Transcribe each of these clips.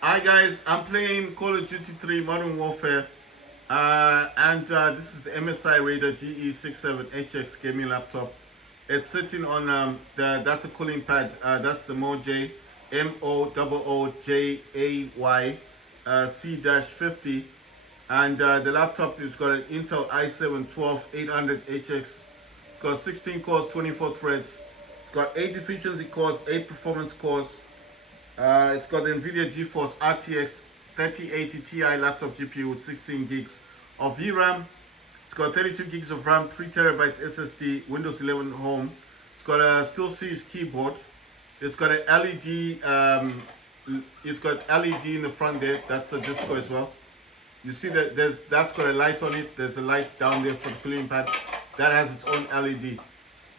Hi guys, I'm playing Call of Duty 3 Modern Warfare, and this is the MSI Raider GE67HX gaming laptop. It's sitting on that's a cooling pad. That's the Mojay MOOOJAY C-50, and the laptop has got an Intel i7-12800HX. It's got 16 cores, 24 threads. It's got 8 efficiency cores, 8 performance cores. It's got the NVIDIA GeForce RTX 3080 Ti laptop GPU with 16 gigs of VRAM. It's got 32 gigs of RAM, 3 terabytes SSD, Windows 11 Home. It's got a SteelSeries keyboard. It's got an LED. It's got LED in the front there. That's a disco as well. You see that that's got a light on it. There's a light down there for the cooling pad. That has its own LED.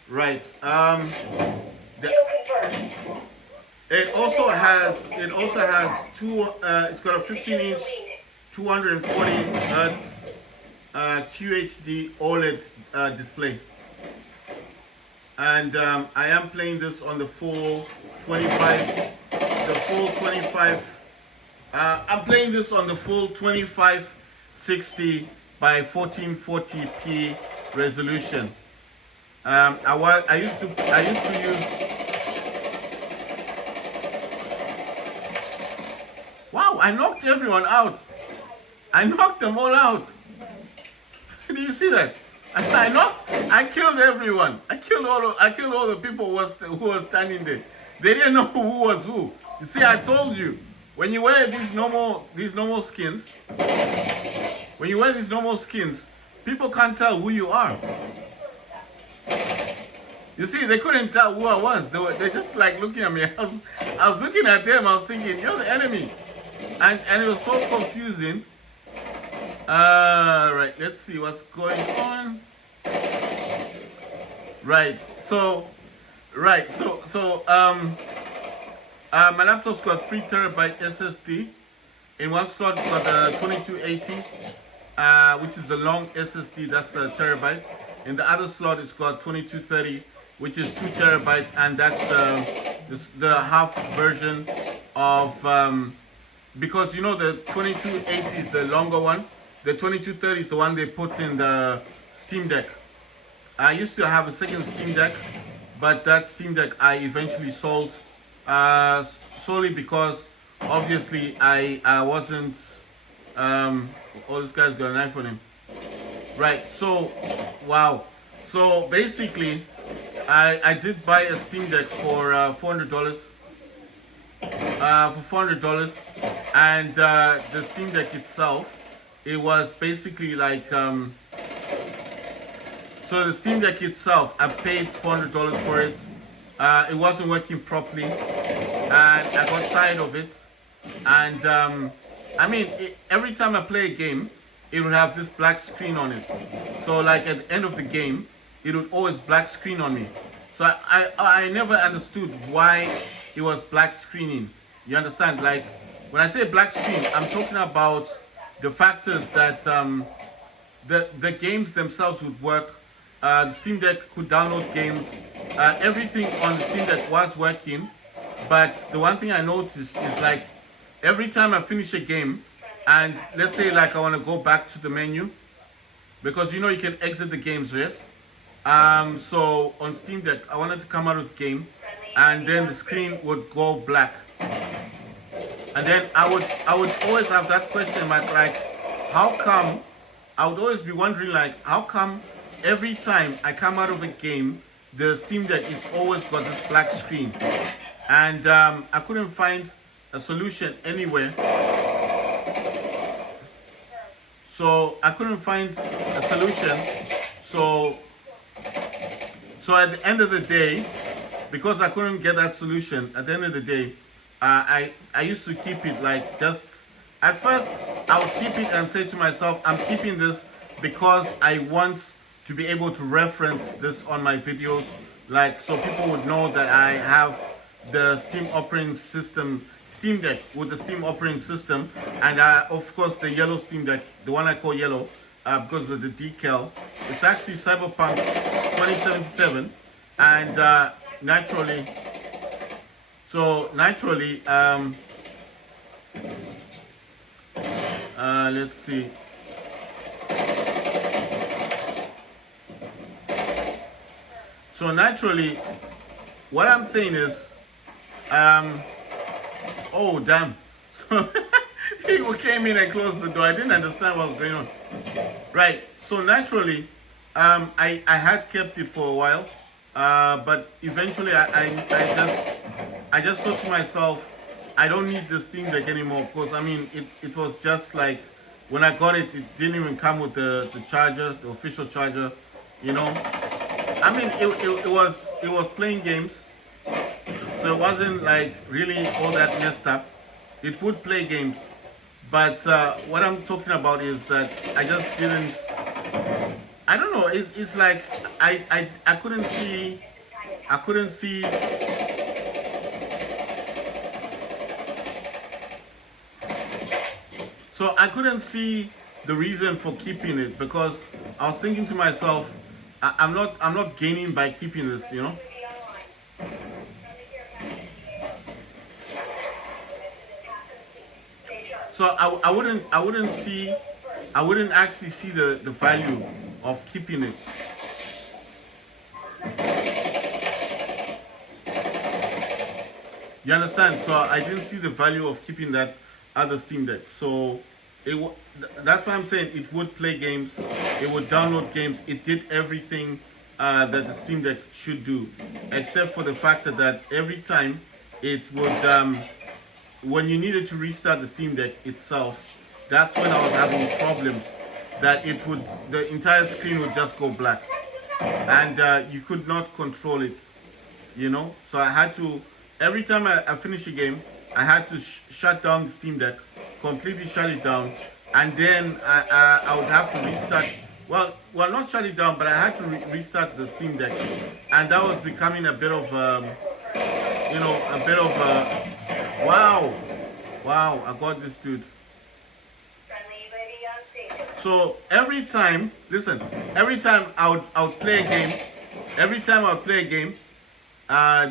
Right. It also has two. It's got a 15-inch, 240 Hz QHD OLED display, and I am playing this on the full 25. I'm playing this on the full 2560 by 1440p resolution. I used to use. Wow, I knocked everyone out. I knocked them all out. Did you see that? I killed everyone. I killed all the people who were standing there. They didn't know who was who. You see, I told you, when you wear these normal skins, people can't tell who you are. You see, they couldn't tell who I was. They're just like looking at me. I was looking at them. I was thinking, you're the enemy. And it was so confusing. Right, let's see what's going on. My laptop's got 3 terabyte SSD. In one slot, it's got the 2280, which is the long SSD. That's a terabyte. In the other slot, it's got 2230, which is 2 terabytes, and that's the half version of. Because you know the 2280 is the longer one, the 2230 is the one they put in the Steam Deck. I used to have a second Steam Deck, but that Steam Deck I eventually sold, solely because obviously I wasn't. Oh, this guy's got a knife on him. Right. So, wow. So basically, I did buy a Steam Deck for $400. For $400, and the Steam Deck itself, it was basically like so the Steam Deck itself, I paid $400 for it. It wasn't working properly, and I got tired of it. And every time I play a game, it would have this black screen on it. So like at the end of the game, it would always black screen on me. So I never understood why it was black screening. You understand? Like when I say black screen, I'm talking about the factors that the games themselves would work. The Steam Deck could download games. Everything on the Steam Deck was working, but the one thing I noticed is like every time I finish a game, and let's say like I want to go back to the menu, because you know you can exit the games, yes? So on Steam Deck, I wanted to come out of the game, and then the screen would go black, and then I would always have that question mark, like how come? I would always be wondering like how come every time I come out of a game, the Steam Deck is always got this black screen, and I couldn't find a solution anywhere. So I couldn't find a solution. So at the end of the day, because I couldn't get that solution, at the end of the day, I used to keep it like just, at first I would keep it and say to myself, I'm keeping this because I want to be able to reference this on my videos, like so people would know that I have the Steam operating system, Steam Deck with the Steam operating system, and of course the yellow Steam Deck, the one I call yellow, because of the decal. It's actually Cyberpunk 2077, and naturally, Let's see. So naturally, what I'm saying is, oh damn. So people came in and closed the door. I didn't understand what was going on. Right. So naturally, I had kept it for a while, but eventually I just thought to myself, I don't need the Steam Deck anymore, because I mean it was just like when I got it, it didn't even come with the charger, the official charger, you know. I mean it was playing games, so it wasn't like really all that messed up. It would play games, but what I'm talking about is that I just didn't. I don't know. It's like I couldn't see. I couldn't see. So I couldn't see the reason for keeping it, because I was thinking to myself, I'm not gaining by keeping this, you know. So I wouldn't actually see the value of keeping it. You understand? So I didn't see the value of keeping that other Steam Deck. So that's why I'm saying it would play games, it would download games, it did everything that the Steam Deck should do, except for the fact that every time it would, when you needed to restart the Steam Deck itself, that's when I was having problems. That the entire screen would just go black, and you could not control it, you know. So I had to, every time I finish a game, I had to shut down the Steam Deck, completely shut it down, and then I would have to restart. Well, not shut it down, but I had to restart the Steam Deck, and that was becoming a bit of, you know, a bit of, wow, I got this dude. So every time, listen, every time I would play a game,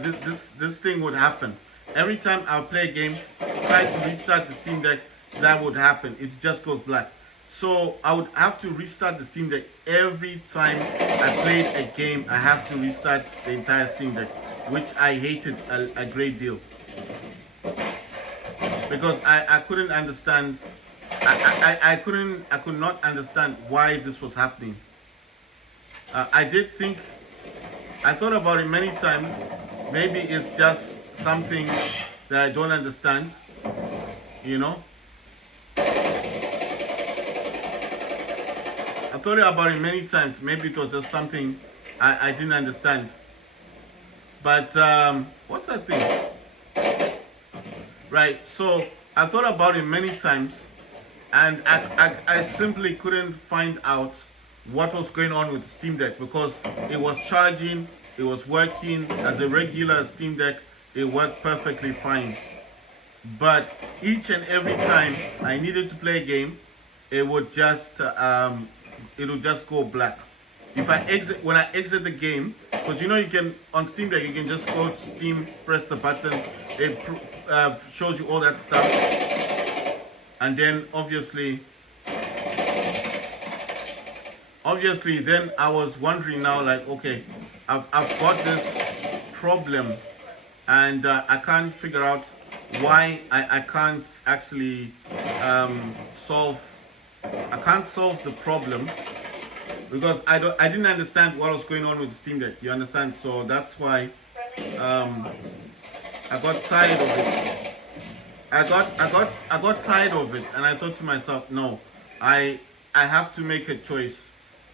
this thing would happen. Every time I would play a game, try to restart the Steam Deck, that would happen. It just goes black. So I would have to restart the Steam Deck every time I played a game. I have to restart the entire Steam Deck, which I hated a great deal, because I couldn't understand. I could not understand why this was happening. I thought about it many times. Maybe it's just something that I don't understand, you know. I thought about it many times. Maybe it was just something I didn't understand. But what's that thing? Right, so I thought about it many times, and I simply couldn't find out what was going on with the Steam Deck, because it was charging, it was working as a regular Steam Deck, it worked perfectly fine. But each and every time I needed to play a game, it would just go black. When I exit the game, because you know you can on Steam Deck, you can just go to Steam, press the button, it shows you all that stuff, and then obviously then I was wondering now, like, okay, I've got this problem, and I can't figure out why I can't actually solve the problem, because I didn't understand what was going on with the Steam Deck. You understand? So that's why I got tired of it. I got tired of it, and I thought to myself, no, I have to make a choice.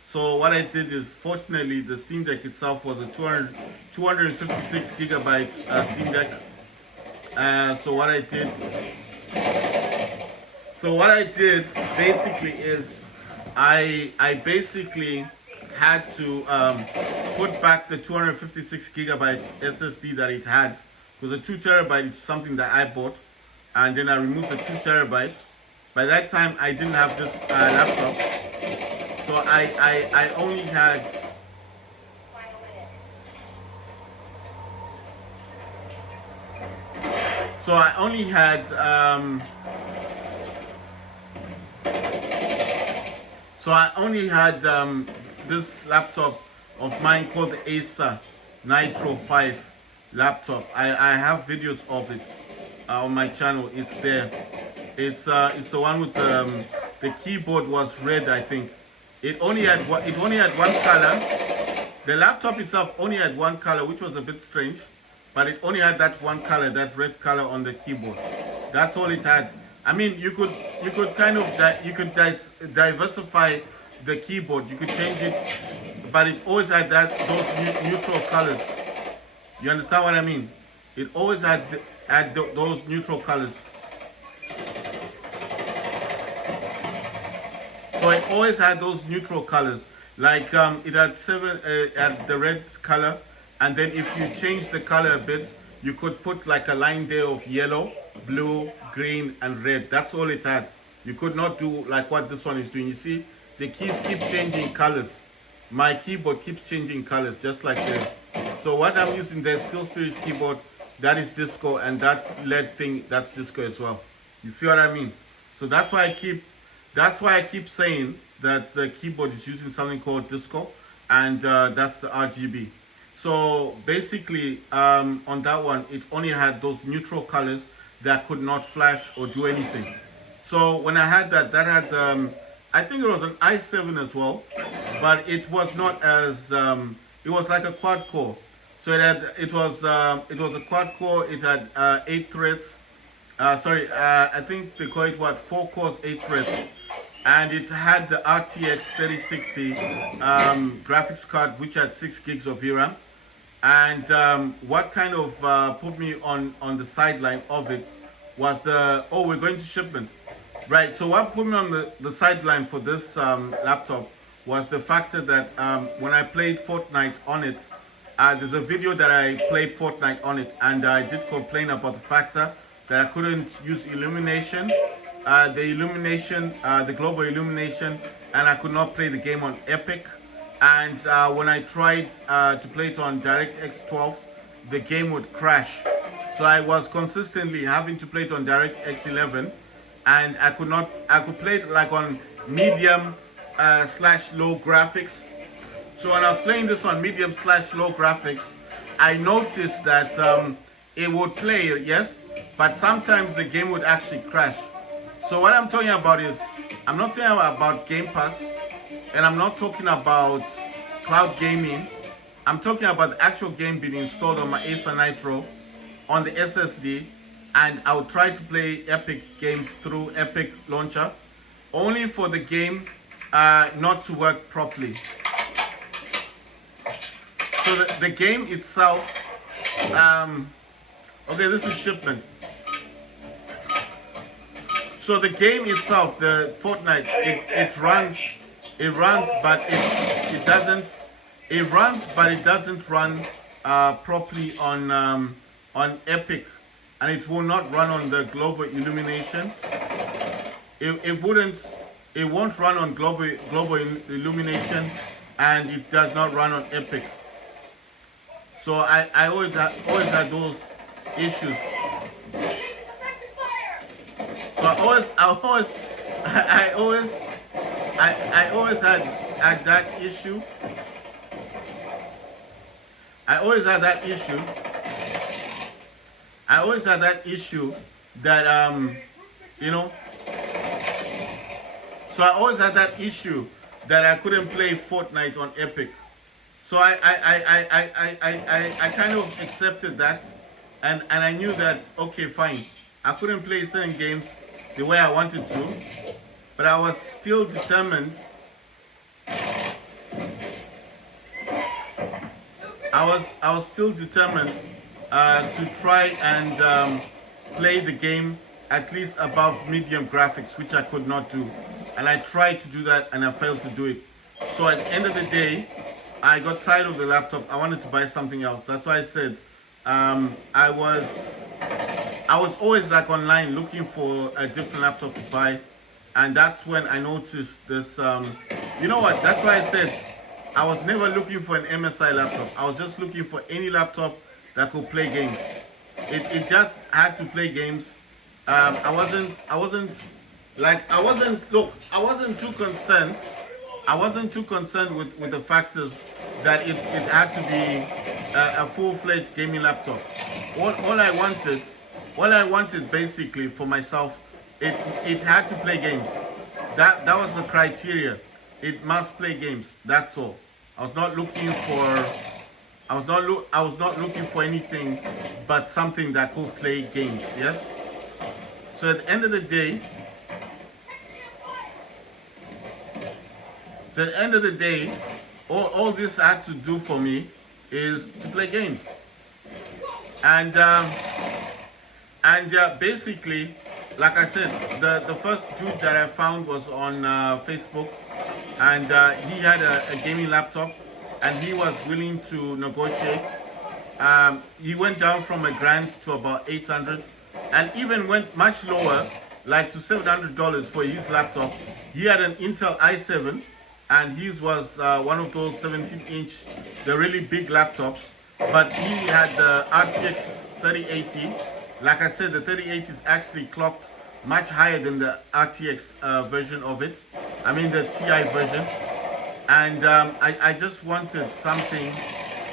So what I did is, fortunately, the Steam Deck itself was a 256 gigabyte Steam Deck. So what I did basically is I basically had to put back the 256 gigabyte SSD that it had, because the 2 terabyte is something that I bought, and then I removed the 2 terabyte. By that time, I didn't have this laptop, so I only had So I only had this laptop of mine called the Acer Nitro 5 laptop. I have videos of it on my channel. It's there. It's the one with the keyboard was red, I think. It only had one color. The laptop itself only had one color, which was a bit strange, but it only had that one color, that red color on the keyboard. That's all it had. I mean, you could kind of diversify the keyboard. You could change it, but it always had those neutral colors. You understand what I mean? It always had those neutral colors. So it always had those neutral colors. Like it had the red color, and then if you change the color a bit, you could put like a line there of yellow, blue, green, and red. That's all it had. You could not do like what this one is doing. You see, the keys keep changing colors. My keyboard keeps changing colors, just like that. So what I'm using there, SteelSeries keyboard, that is disco, and that LED thing, that's disco as well. You see what I mean? So that's why I keep saying that the keyboard is using something called disco, and that's the RGB. So basically, on that one, it only had those neutral colors that could not flash or do anything. So when I had that had I think it was an i7 as well, but it was not as it was like a quad core. So it was a quad core. It had 8 threads. I think they call it 4 cores, 8 threads. And it had the RTX 3060 graphics card, which had 6 gigs of VRAM. And what kind of put me on the sideline of it was we're going to shipment. Right, so what put me on the sideline for this laptop was the factor that when I played Fortnite on it, there's a video that I played Fortnite on it, and I did complain about the factor that I couldn't use illumination, the global illumination, and I could not play the game on Epic. And when I tried to play it on DirectX 12, the game would crash. So I was consistently having to play it on DirectX 11, and I could play it like on medium / low graphics. So when I was playing this on medium / low graphics, I noticed that it would play, yes, but sometimes the game would actually crash. So what I'm talking about is, I'm not talking about Game Pass, and I'm not talking about cloud gaming. I'm talking about the actual game being installed on my Acer Nitro on the SSD, and I would try to play Epic games through Epic Launcher, only for the game not to work properly. So the game itself, okay, this is shipment. So the game itself, the Fortnite, it runs, but it doesn't run properly on Epic, and it will not run on the global illumination. It won't run on global illumination, and it does not run on Epic. So I always had those issues. So I always had that issue. I always had that issue that you know. So I always had that issue that I couldn't play Fortnite on Epic. So I kind of accepted that, and I knew that, okay, fine, I couldn't play certain games the way I wanted to, but I was still determined. I was still determined to try and play the game at least above medium graphics, which I could not do. And I tried to do that, and I failed to do it. So at the end of the day, I got tired of the laptop. I wanted to buy something else. That's why I said I was always like online looking for a different laptop to buy, and that's when I noticed this. You know what? That's why I said I was never looking for an MSI laptop. I was just looking for any laptop that could play games. It just had to play games. I wasn't too concerned I wasn't too concerned with the factors that it had to be a full-fledged gaming laptop. All I wanted basically for myself, it had to play games. That was the criteria. It must play games. That's all. I was not looking for anything but something that could play games. Yes. So at the end of the day, all this had to do for me is to play games. And basically, like I said, the first dude that I found was on Facebook, and he had a gaming laptop, and he was willing to negotiate. He went down from $1,000 to about 800, and even went much lower, like to $700 for his laptop. He had an Intel i7, and his was one of those 17-inch, the really big laptops. But he had the RTX 3080. Like I said, the 3080 is actually clocked much higher than the RTX version of it. I mean the TI version. And I just wanted something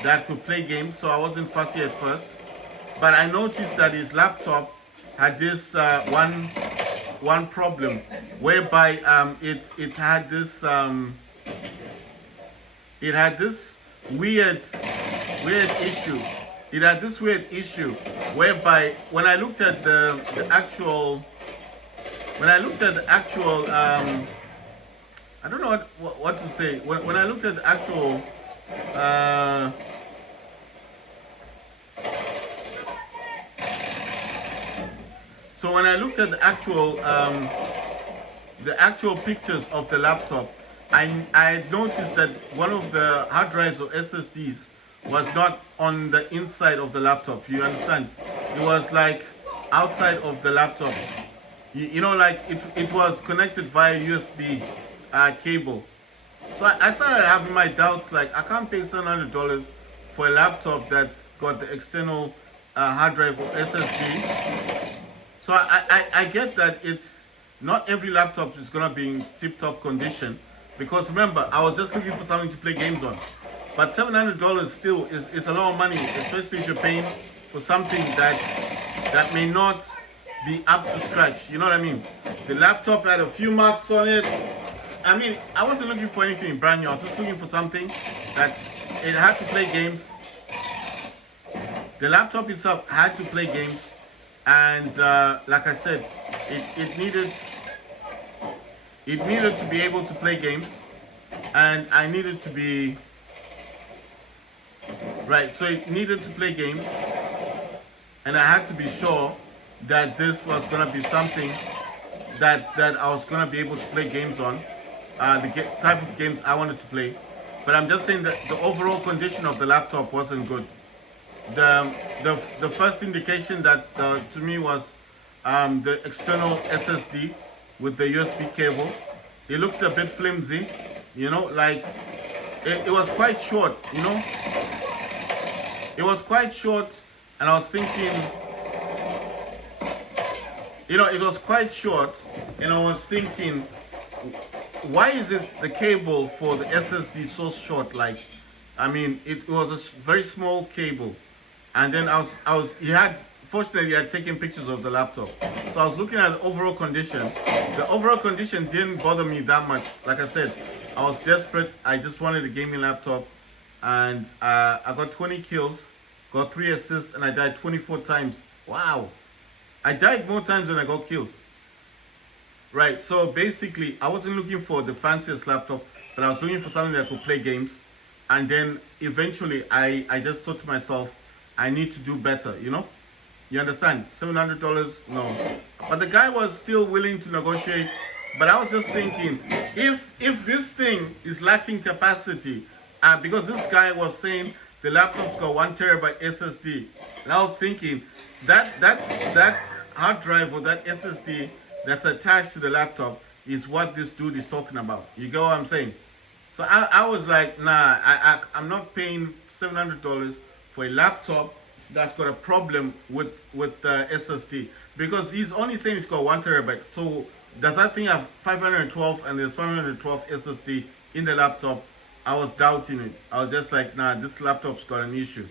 that could play games, so I wasn't fussy at first. But I noticed that his laptop had this one problem, whereby it had this weird issue. It had this weird issue whereby when I looked at the actual I don't know what to say. When I looked at the actual so when I looked at the actual pictures of the laptop, I had noticed that one of the hard drives or SSDs was not on the inside of the laptop. You understand? It was like outside of the laptop. You know, like it was connected via USB cable. So I started having my doubts, like I can't pay $700 for a laptop that's got the external hard drive or SSD. So I get that it's not every laptop is gonna be in tip-top condition, because remember, I was just looking for something to play games on. But $700 still is a lot of money, especially if you're paying for something that may not be up to scratch. You know what I mean? The laptop had a few marks on it. I mean, I wasn't looking for anything brand new. I was just looking for something that it had to play games. The laptop itself had to play games, and like I said, it needed to be able to play games, and I needed to be right. So it needed to play games, and I had to be sure that this was gonna be something that I was gonna be able to play games on, the type of games I wanted to play. But I'm just saying that the overall condition of the laptop wasn't good. The first indication that to me was the external SSD with the USB cable. It looked a bit flimsy, you know, like it was quite short, you know. It was quite short, and I was thinking, you know, it was quite short, and I was thinking, why is it the cable for the SSD so short? Like, I mean, it was a very small cable, and then fortunately, I had taken pictures of the laptop, so I was looking at the overall condition. The overall condition didn't bother me that much. Like I said, I was desperate. I just wanted a gaming laptop, and I got 20 kills, got 3 assists, and I died 24 times. Wow. I died more times than I got kills. Right, so basically, I wasn't looking for the fanciest laptop, but I was looking for something that could play games. And then eventually, I just thought to myself, I need to do better, you know? You understand? $700, no. But the guy was still willing to negotiate. But I was just thinking, if this thing is lacking capacity, because this guy was saying the laptop's got 1 terabyte SSD, and I was thinking, that hard drive or that SSD that's attached to the laptop is what this dude is talking about. You get what I'm saying? So I was like, nah, I'm not paying $700 for a laptop that's got a problem with the SSD, because he's only saying it's got 1 terabyte. So does that thing have 512 and there's 512 SSD in the laptop, I was doubting it. I was just like, nah, this laptop's got an issue.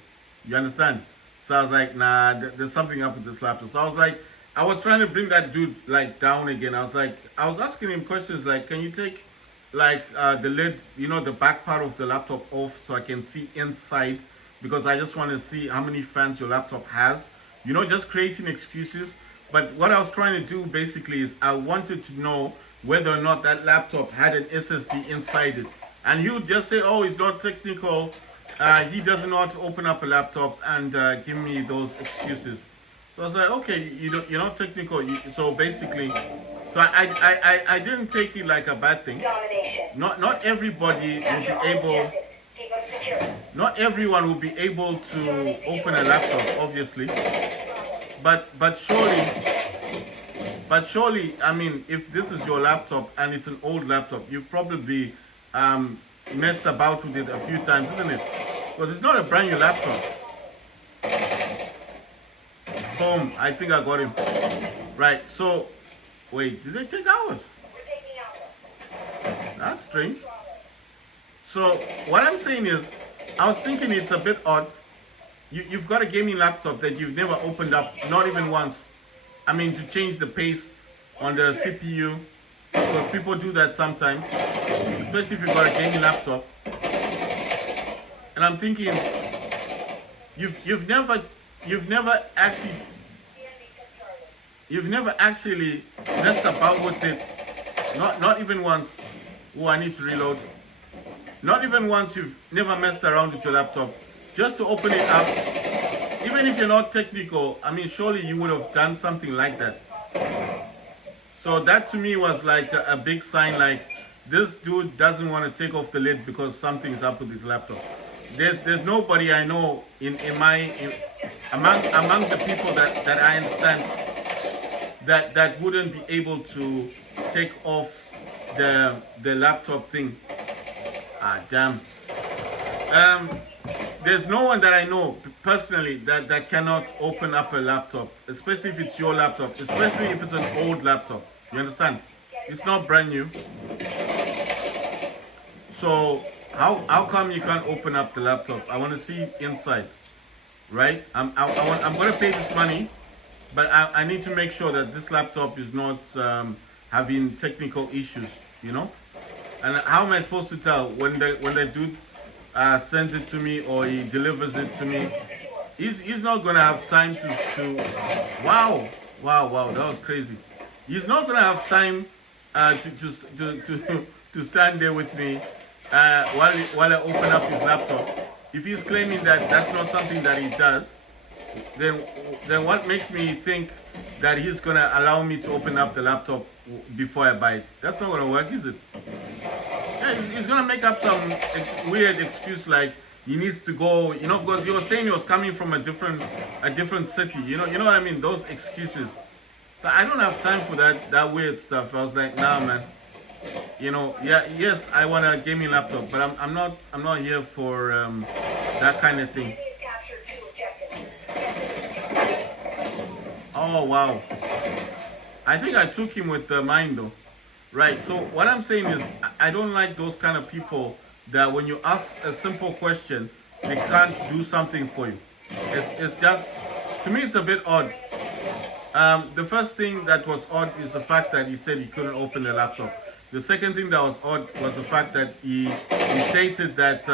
You understand? So I was like, nah, there's something up with this laptop. So I was like, I was trying to bring that dude like down again. I was asking him questions like, can you take like the lid, you know, the back part of the laptop off so I can see inside, because I just want to see how many fans your laptop has. You know, just creating excuses. But what I was trying to do basically is I wanted to know whether or not that laptop had an SSD inside it. And he would just say, oh, it's not technical. He doesn't know how to open up a laptop, and give me those excuses. So I was like, okay, you're not technical. So basically, so I didn't take it like a bad thing. Not everybody will be able. Not everyone will be able to open a laptop, obviously. But surely, I mean, if this is your laptop and it's an old laptop, you've probably messed about with it a few times, isn't it? Because it's not a brand new laptop. Boom, I think I got him. Right, so, wait, did they take ours? That's strange. So, what I'm saying is, I was thinking it's a bit odd. You've got a gaming laptop that you've never opened up, not even once. I mean, to change the pace on the CPU, because people do that sometimes, especially if you've got a gaming laptop. And I'm thinking, you've never actually messed about with it, not even once. Oh, I need to reload. Not even once. You've never messed around with your laptop just to open it up. Even if you're not technical, I mean, surely you would have done something like that. So that to me was like a big sign, like this dude doesn't want to take off the lid because something's up with his laptop. There's nobody I know among the people that I understand that wouldn't be able to take off the laptop thing. Ah, damn. There's no one that I know personally that cannot open up a laptop, especially if it's your laptop, especially if it's an old laptop. You understand? It's not brand new. So how come you can't open up the laptop? I want to see inside, right? I'm going to pay this money, but I need to make sure that this laptop is not having technical issues, you know? And how am I supposed to tell when the dude sends it to me or he delivers it to me? He's not gonna have time to wow, that was crazy. He's not gonna have time to stand there with me while I open up his laptop. If he's claiming that that's not something that he does, then what makes me think that he's gonna allow me to open up the laptop before I buy it? That's not gonna work, is it? Yeah, he's gonna make up some weird excuse like he needs to go, you know, because you were saying he was coming from a different city. You know what I mean? Those excuses. So I don't have time for that weird stuff. I was like, nah, man. You know, yeah, yes, I want a gaming laptop, but I'm not here for that kind of thing. Oh wow. I think I took him with the mind though. Right, so what I'm saying is I don't like those kind of people that when you ask a simple question, they can't do something for you. It's just, to me it's a bit odd. The first thing that was odd is the fact that he said he couldn't open the laptop. The second thing that was odd was the fact that he stated that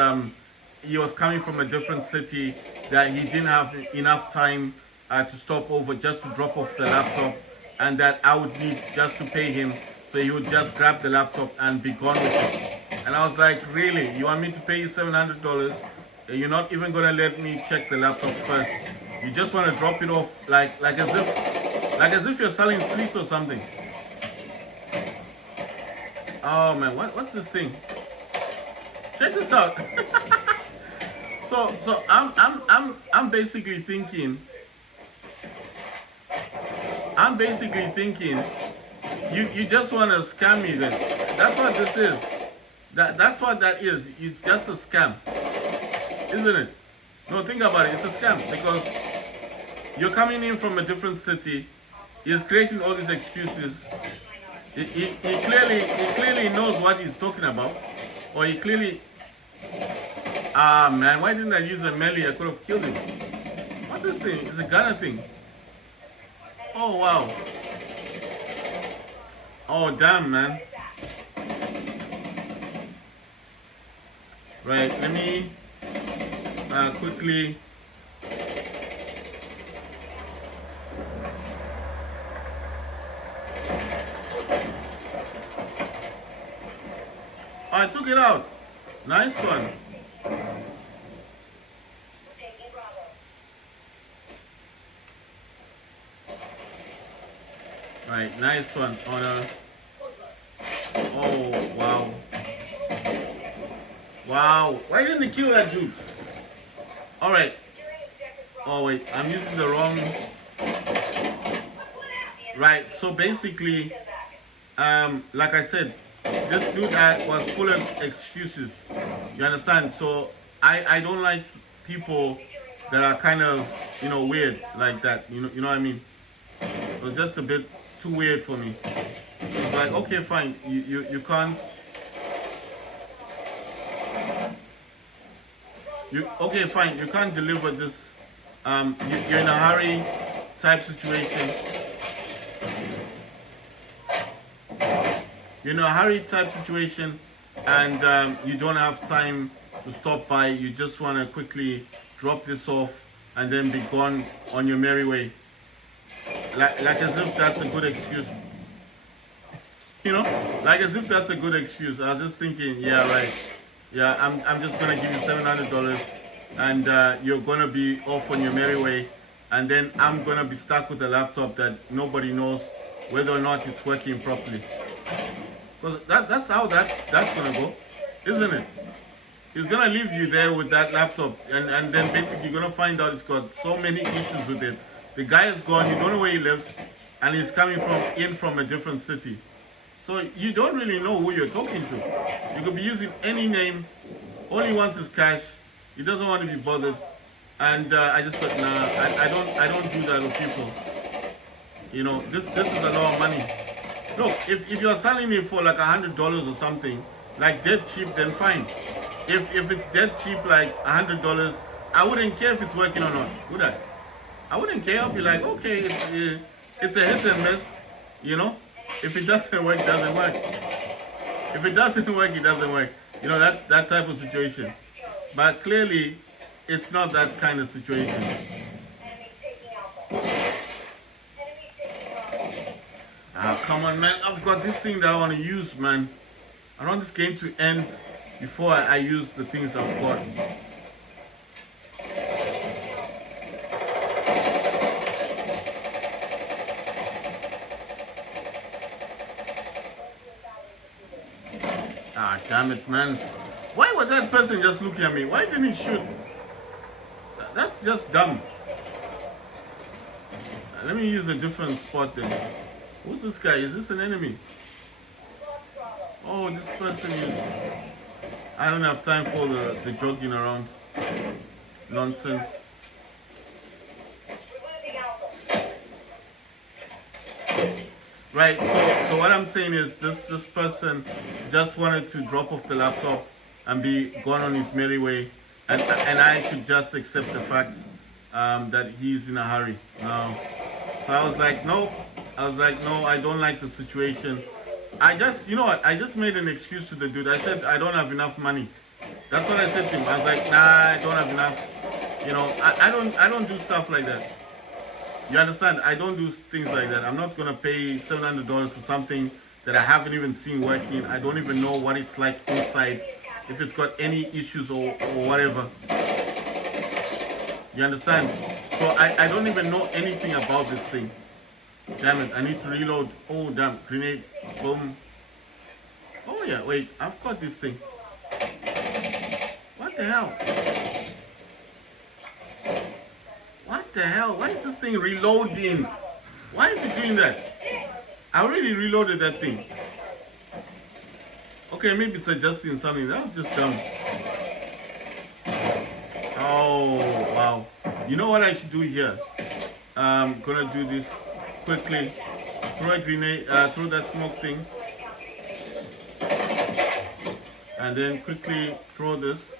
he was coming from a different city, that he didn't have enough time to stop over just to drop off the laptop, and that I would need just to pay him. So he would just grab the laptop and be gone with it. And I was like, really? You want me to pay you $700? You're not even gonna let me check the laptop first. You just want to drop it off like as if you're selling sweets or something. Oh man, what's this thing? Check this out. so I'm basically thinking. You just want to scam me then. That's what this is. That's what that is. It's just a scam. Isn't it? No, think about it. It's a scam because you're coming in from a different city. He's creating all these excuses. He clearly knows what he's talking about. Oh, he clearly... Ah, man, why didn't I use a melee? I could have killed him. What's this thing? It's a gunner thing. Oh, wow. Oh, damn, man. Right, let me quickly... I took it out. Nice one. Right, nice one. On a... Oh, wow. Wow. Why didn't they kill that dude? Alright. Oh, wait. I'm using the wrong... Right, so basically, like I said, this dude was full of excuses. You understand? So I don't like people that are kind of, you know, weird like that. You know what I mean? It was just a bit too weird for me. It's like, okay, fine. You can't. Okay, fine. You can't deliver this. You're in a hurry type situation. You're in a hurry type situation, and you don't have time to stop by. You just want to quickly drop this off and then be gone on your merry way. Like as if that's a good excuse. You know, like as if that's a good excuse. I was just thinking, yeah, right. Yeah, I'm just gonna give you $700, and you're gonna be off on your merry way, and then I'm gonna be stuck with a laptop that nobody knows whether or not it's working properly. Because that's how that's gonna go, isn't it? He's gonna leave you there with that laptop, and then basically you're gonna find out it's got so many issues with it. The guy is gone, you don't know where he lives, and he's coming from a different city. So you don't really know who you're talking to. You could be using any name. All he wants is cash. He doesn't want to be bothered. And I just said, nah, I don't do that with people. You know, this is a lot of money. Look, if you're selling it for like $100 or something, like dead cheap, then fine. If it's dead cheap, like $100, I wouldn't care if it's working or not, would I? I wouldn't care. I'll be like, okay, it's a hit and miss, you know. If it doesn't work, it doesn't work. If it doesn't work, it doesn't work. You know, that type of situation. But clearly, it's not that kind of situation. Ah, come on, man. I've got this thing that I want to use, man. I want this game to end before I use the things I've got. Ah, damn it, man. Why was that person just looking at me? Why didn't he shoot? That's just dumb. Let me use a different spot then. Who's this guy? Is this an enemy? Oh, this person is... I don't have time for the jogging around nonsense. Right, so what I'm saying is this person just wanted to drop off the laptop and be gone on his merry way, and I should just accept the fact that he's in a hurry now. So I was like, no, I don't like the situation. I just, you know what, I just made an excuse to the dude. I said I don't have enough money. That's what I said to him. I was like, nah, I don't have enough. You know, I don't do stuff like that. You understand? I don't do things like that. I'm not gonna pay $700 for something that I haven't even seen working. I don't even know what it's like inside, if it's got any issues or whatever. You understand? So I don't even know anything about this thing. Damn it, I need to reload. Oh damn, grenade, boom. Oh yeah, wait, I've got this thing. What the hell? What the hell? Why is this thing reloading? Why is it doing that? I already reloaded that thing. Okay, maybe it's adjusting something. That was just dumb. Oh, wow. You know what I should do here? I'm gonna do this quickly. Throw a grenade, throw that smoke thing. and then quickly throw this.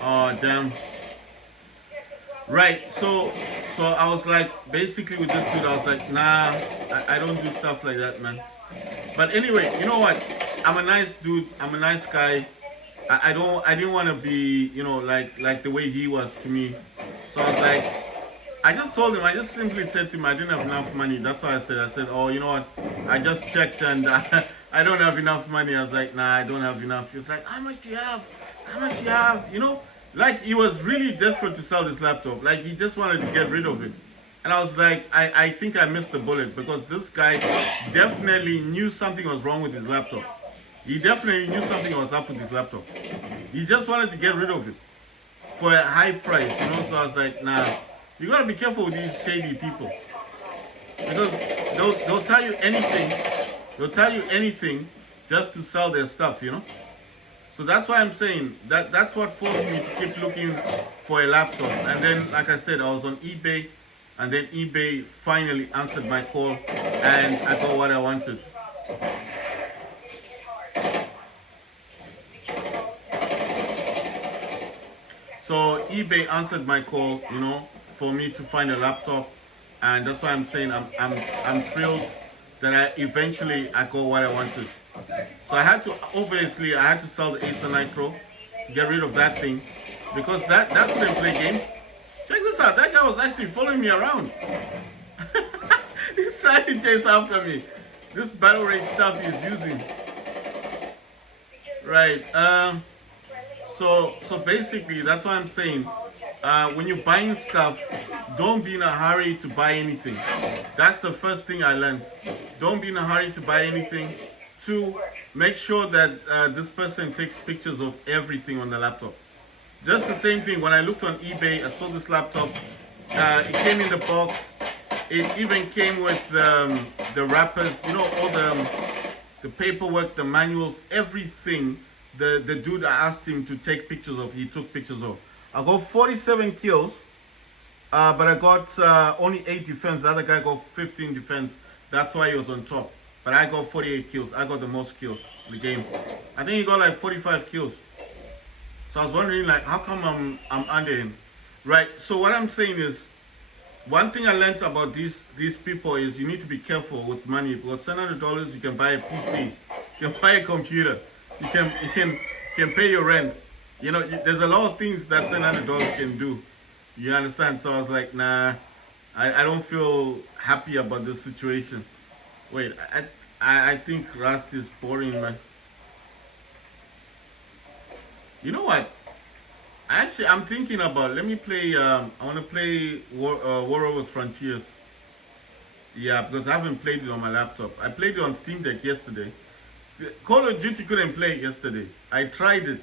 Oh damn. Right, so I was like, basically with this dude, I was like, nah, I don't do stuff like that, man. But anyway, you know what? I'm a nice dude. I'm a nice guy. I didn't want to be, you know, like the way he was to me. So I was like, I just told him, I just simply said to him, I didn't have enough money. That's why I said, oh, you know what? I just checked and I don't have enough money. I was like, nah, I don't have enough. He was like, how much do you have? How much do you have? You know, like he was really desperate to sell this laptop. Like he just wanted to get rid of it. And I was like, I think I missed the bullet because this guy definitely knew something was wrong with his laptop. He definitely knew something was up with his laptop. He just wanted to get rid of it for a high price, you know. So I was like, nah, you gotta be careful with these shady people because they'll tell you anything. They'll tell you anything just to sell their stuff, you know. So that's why I'm saying that's what forced me to keep looking for a laptop. And then, like I said, I was on eBay, and then eBay finally answered my call, and I got what I wanted. So eBay answered my call, you know, for me to find a laptop, and that's why I'm saying I'm thrilled that I eventually got what I wanted. So I had to sell the Acer Nitro, get rid of that thing, because that couldn't play games. Check this out, that guy was actually following me around. He's trying to chase after me. This battle rage stuff he's using. Right. So basically, that's what I'm saying. When you're buying stuff, don't be in a hurry to buy anything. That's the first thing I learned. Don't be in a hurry to buy anything. 2, make sure that this person takes pictures of everything on the laptop. Just the same thing. When I looked on eBay, I saw this laptop. It came in the box. It even came with the wrappers, you know, all the paperwork, the manuals, everything. The dude I asked him to take pictures of, he took pictures of. I got 47 kills, but I got only 8 defense. The other guy got 15 defense. That's why he was on top. But I got 48 kills. I got the most kills in the game. I think he got like 45 kills. So I was wondering, like, how come I'm under him? Right, so what I'm saying is, one thing I learned about these people is you need to be careful with money. Because $700, you can buy a PC, you can buy a computer, you can pay your rent. You know, there's a lot of things that $700 can do. You understand? So I was like, nah, I don't feel happy about this situation. Wait, I think Rust is boring, man. You know what? Actually, I'm thinking about, let me play, I want to play War Rovers Frontiers. Yeah, because I haven't played it on my laptop. I played it on Steam Deck yesterday. Call of Duty couldn't play it yesterday. I tried it.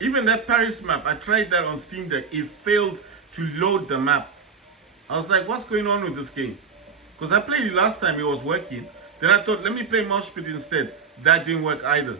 Even that Paris map, I tried that on Steam Deck. It failed to load the map. I was like, what's going on with this game? Because I played it last time, it was working. Then I thought, let me play Mosh Pit instead. That didn't work either.